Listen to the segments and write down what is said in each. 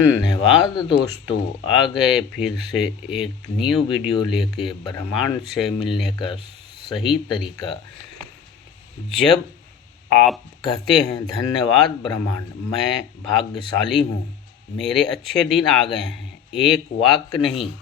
धन्यवाद दोस्तों, आ गए फिर से एक न्यू वीडियो लेके। ब्रह्मांड से मिलने का सही तरीका। जब आप कहते हैं धन्यवाद ब्रह्मांड, मैं भाग्यशाली हूँ, मेरे अच्छे दिन आ गए हैं, एक वाक्य नहीं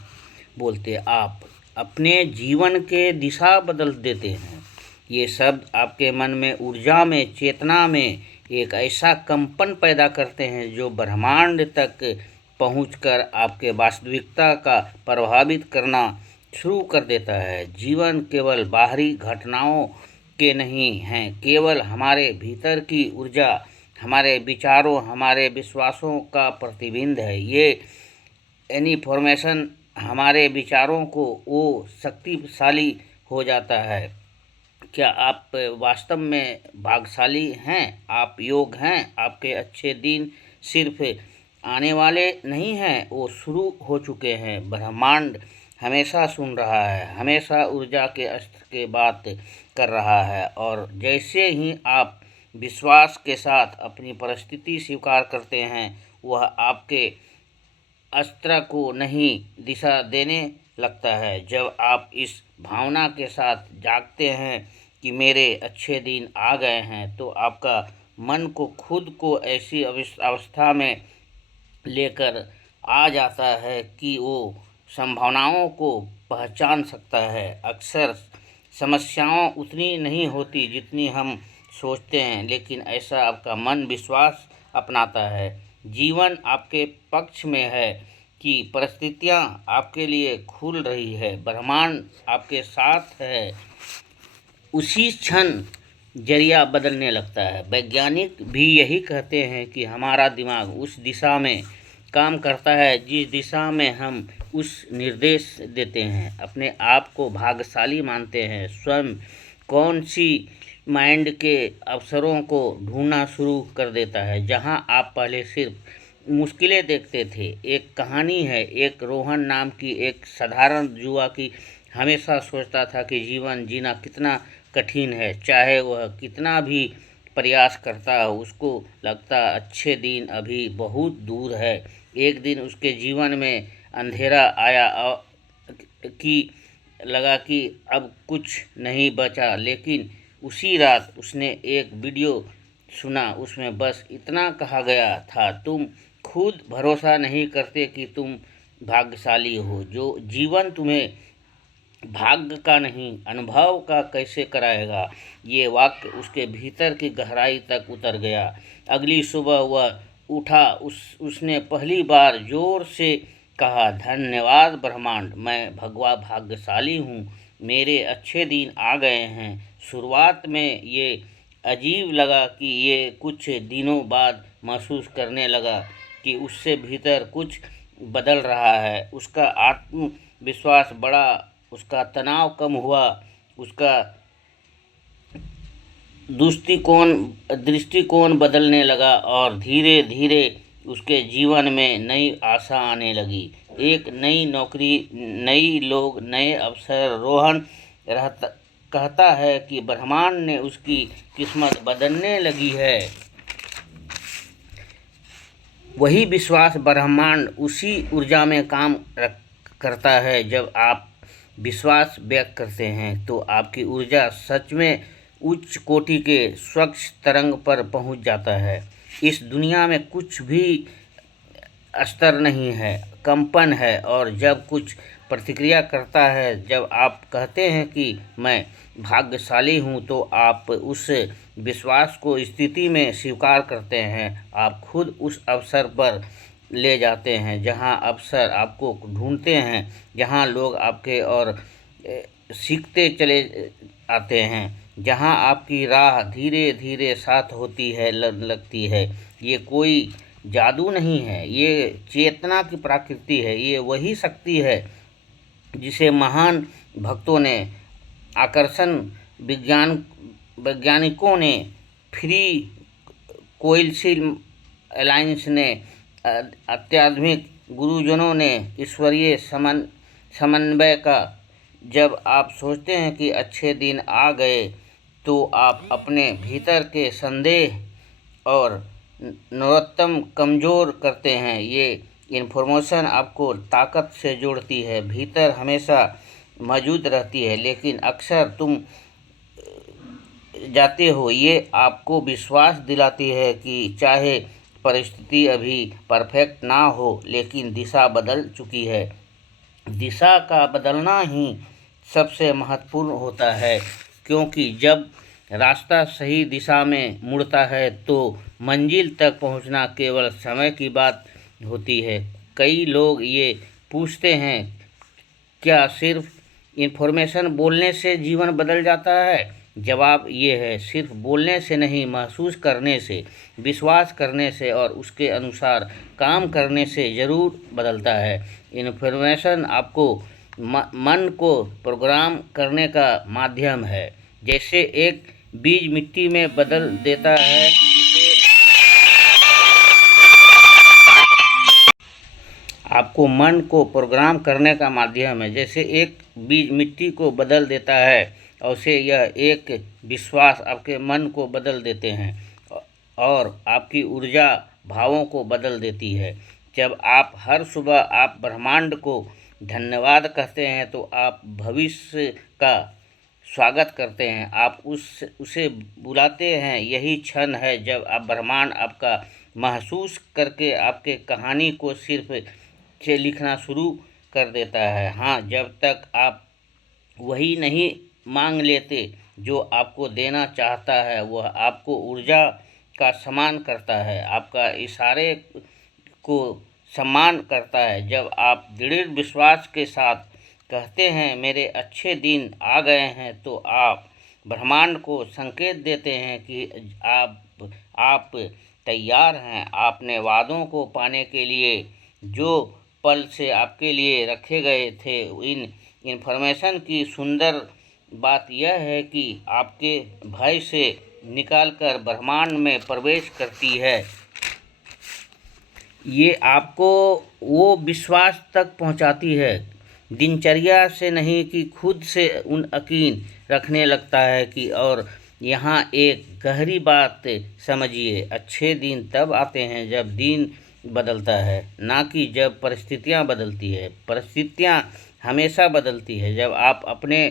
बोलते, आप अपने जीवन के दिशा बदल देते हैं। ये शब्द आपके मन में, ऊर्जा में, चेतना में एक ऐसा कंपन पैदा करते हैं जो ब्रह्मांड तक पहुंचकर आपके वास्तविकता का प्रभावित करना शुरू कर देता है। जीवन केवल बाहरी घटनाओं के नहीं हैं, केवल हमारे भीतर की ऊर्जा, हमारे विचारों, हमारे विश्वासों का प्रतिबिंब है। ये इन्फॉर्मेशन हमारे विचारों को वो शक्तिशाली हो जाता है। क्या आप वास्तव में भाग्यशाली हैं? आप योग्य हैं? आपके अच्छे दिन सिर्फ आने वाले नहीं हैं, वो शुरू हो चुके हैं। ब्रह्मांड हमेशा सुन रहा है, हमेशा ऊर्जा के अस्त्र के बात कर रहा है। और जैसे ही आप विश्वास के साथ अपनी परिस्थिति स्वीकार करते हैं, वह आपके अस्त्र को नहीं दिशा देने लगता है। जब आप इस भावना के साथ जागते हैं कि मेरे अच्छे दिन आ गए हैं, तो आपका मन को खुद को ऐसी अवस्था में लेकर आ जाता है कि वो संभावनाओं को पहचान सकता है। अक्सर समस्याओं उतनी नहीं होती जितनी हम सोचते हैं, लेकिन ऐसा आपका मन विश्वास अपनाता है। जीवन आपके पक्ष में है कि परिस्थितियाँ आपके लिए खुल रही है, ब्रह्मांड आपके साथ है। उसी क्षण जरिया बदलने लगता है। वैज्ञानिक भी यही कहते हैं कि हमारा दिमाग उस दिशा में काम करता है जिस दिशा में हम उस निर्देश देते हैं। अपने आप को भाग्यशाली मानते हैं, स्वयं कौन सी माइंड के अवसरों को ढूंढना शुरू कर देता है जहां आप पहले सिर्फ मुश्किलें देखते थे। एक कहानी है, एक रोहन नाम की एक साधारण युवा की। हमेशा सोचता था कि जीवन जीना कितना कठिन है, चाहे वह कितना भी प्रयास करता हो, उसको लगता अच्छे दिन अभी बहुत दूर है। एक दिन उसके जीवन में अंधेरा आया कि लगा कि अब कुछ नहीं बचा, लेकिन उसी रात उसने एक वीडियो सुना। उसमें बस इतना कहा गया था, तुम खुद भरोसा नहीं करते कि तुम भाग्यशाली हो। जो जीवन तुम्हें भाग्य का नहीं, अनुभव का कैसे कराएगा। ये वाक्य उसके भीतर की गहराई तक उतर गया। अगली सुबह वह उठा, उसने पहली बार जोर से कहा, धन्यवाद ब्रह्मांड, मैं भाग्यशाली हूँ, मेरे अच्छे दिन आ गए हैं। शुरुआत में ये अजीब लगा कि ये कुछ दिनों बाद महसूस करने लगा कि उससे भीतर कुछ बदल रहा है। उसका आत्मविश्वास बढ़ा, उसका तनाव कम हुआ, उसका दृष्टिकोण बदलने लगा और धीरे धीरे उसके जीवन में नई आशा आने लगी। एक नई नौकरी, नई लोग, नए अवसर। रोहन कहता है कि ब्रह्मांड ने उसकी किस्मत बदलने लगी है। वही विश्वास ब्रह्मांड उसी ऊर्जा में काम करता है। जब आप विश्वास व्यक्त करते हैं तो आपकी ऊर्जा सच में उच्च कोटि के स्वच्छ तरंग पर पहुंच जाता है। इस दुनिया में कुछ भी स्तर नहीं है, कंपन है। और जब कुछ प्रतिक्रिया करता है, जब आप कहते हैं कि मैं भाग्यशाली हूँ, तो आप उस विश्वास को स्थिति में स्वीकार करते हैं। आप खुद उस अवसर पर ले जाते हैं जहाँ अवसर आपको ढूंढते हैं, जहाँ लोग आपके और सीखते चले आते हैं, जहाँ आपकी राह धीरे धीरे साथ होती है, लगती है। ये कोई जादू नहीं है, ये चेतना की प्रकृति है। ये वही शक्ति है जिसे महान भक्तों ने, आकर्षण वैज्ञानिकों ने, फ्री कोइल्सिल अलायंस ने, आध्यात्मिक गुरुजनों ने ईश्वरीय समन्वय का। जब आप सोचते हैं कि अच्छे दिन आ गए, तो आप अपने भीतर के संदेह और नरोत्तम कमज़ोर करते हैं। ये इन्फॉर्मेशन आपको ताकत से जोड़ती है, भीतर हमेशा मौजूद रहती है, लेकिन अक्सर तुम जाते हो। ये आपको विश्वास दिलाती है कि चाहे परिस्थिति अभी परफेक्ट ना हो, लेकिन दिशा बदल चुकी है। दिशा का बदलना ही सबसे महत्वपूर्ण होता है, क्योंकि जब रास्ता सही दिशा में मुड़ता है तो मंजिल तक पहुंचना केवल समय की बात होती है। कई लोग ये पूछते हैं, क्या सिर्फ इन्फॉर्मेशन बोलने से जीवन बदल जाता है? जवाब ये है, सिर्फ बोलने से नहीं, महसूस करने से, विश्वास करने से और उसके अनुसार काम करने से ज़रूर बदलता है। इन्फॉर्मेशन आपको मन को प्रोग्राम करने का माध्यम है। जैसे एक बीज मिट्टी में बदल देता है, आपको मन को प्रोग्राम करने का माध्यम है। जैसे एक बीज मिट्टी को बदल देता है, और उसे यह एक विश्वास आपके मन को बदल देते हैं और आपकी ऊर्जा भावों को बदल देती है। जब आप हर सुबह आप ब्रह्मांड को धन्यवाद कहते हैं तो आप भविष्य का स्वागत करते हैं, आप उसे बुलाते हैं। यही क्षण है जब आप ब्रह्मांड आपका महसूस करके आपके कहानी को सिर्फ से लिखना शुरू कर देता है। हाँ, जब तक आप वही नहीं मांग लेते जो आपको देना चाहता है, वह आपको ऊर्जा का सम्मान करता है, आपका इशारे को सम्मान करता है। जब आप दृढ़ विश्वास के साथ कहते हैं मेरे अच्छे दिन आ गए हैं, तो आप ब्रह्मांड को संकेत देते हैं कि आप तैयार हैं अपने वादों को पाने के लिए जो पल से आपके लिए रखे गए थे। इन्फॉर्मेशन की सुंदर बात यह है कि आपके भय से निकालकर ब्रह्मांड में प्रवेश करती है। ये आपको वो विश्वास तक पहुंचाती है, दिनचर्या से नहीं कि खुद से उन यकीन रखने लगता है कि। और यहाँ एक गहरी बात समझिए, अच्छे दिन तब आते हैं जब दिन बदलता है, ना कि जब परिस्थितियाँ बदलती है। परिस्थितियाँ हमेशा बदलती है जब आप अपने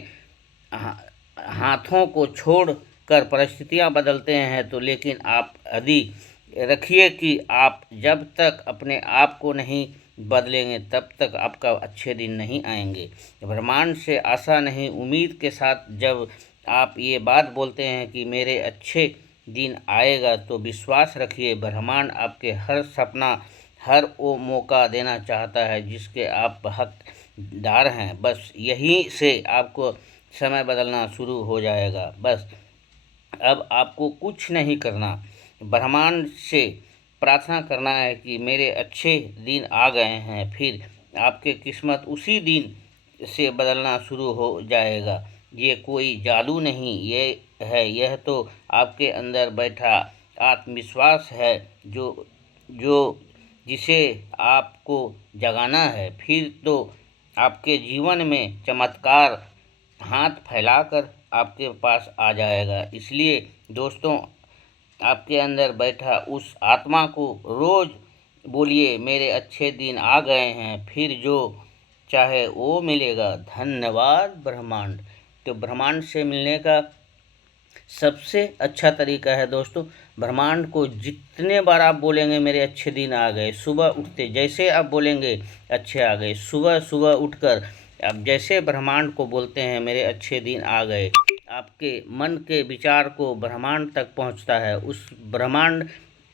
हाथों को छोड़ कर परिस्थितियाँ बदलते हैं तो। लेकिन आप यदि रखिए कि आप जब तक अपने आप को नहीं बदलेंगे तब तक आपका अच्छे दिन नहीं आएंगे। ब्रह्मांड से आशा नहीं, उम्मीद के साथ जब आप ये बात बोलते हैं कि मेरे अच्छे दिन आएगा, तो विश्वास रखिए ब्रह्मांड आपके हर सपना, हर वो मौका देना चाहता है जिसके आप हकदार हैं। बस यहीं से आपको समय बदलना शुरू हो जाएगा। बस अब आपको कुछ नहीं करना, ब्रह्मांड से प्रार्थना करना है कि मेरे अच्छे दिन आ गए हैं, फिर आपके किस्मत उसी दिन से बदलना शुरू हो जाएगा। ये कोई जादू नहीं, यह तो आपके अंदर बैठा आत्मविश्वास है जो जिसे आपको जगाना है। फिर तो आपके जीवन में चमत्कार हाथ फैलाकर आपके पास आ जाएगा। इसलिए दोस्तों, आपके अंदर बैठा उस आत्मा को रोज़ बोलिए मेरे अच्छे दिन आ गए हैं, फिर जो चाहे वो मिलेगा। धन्यवाद ब्रह्मांड। तो ब्रह्मांड से मिलने का सबसे अच्छा तरीका है दोस्तों, ब्रह्मांड को जितने बार आप बोलेंगे मेरे अच्छे दिन आ गए, सुबह उठते जैसे आप बोलेंगे अच्छे आ गए, सुबह सुबह उठकर आप जैसे ब्रह्मांड को बोलते हैं मेरे अच्छे दिन आ गए, आपके मन के विचार को ब्रह्मांड तक पहुंचता है, उस ब्रह्मांड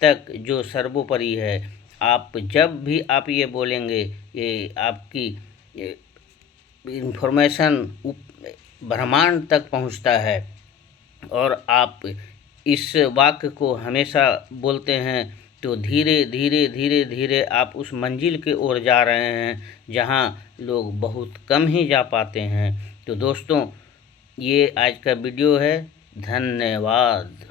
तक जो सर्वोपरि है। आप जब भी आप ये बोलेंगे, ये आपकी इन्फॉर्मेशन ब्रह्मांड तक पहुंचता है। और आप इस वाक्य को हमेशा बोलते हैं तो धीरे धीरे धीरे धीरे आप उस मंजिल की ओर जा रहे हैं जहां लोग बहुत कम ही जा पाते हैं। तो दोस्तों, ये आज का वीडियो है। धन्यवाद।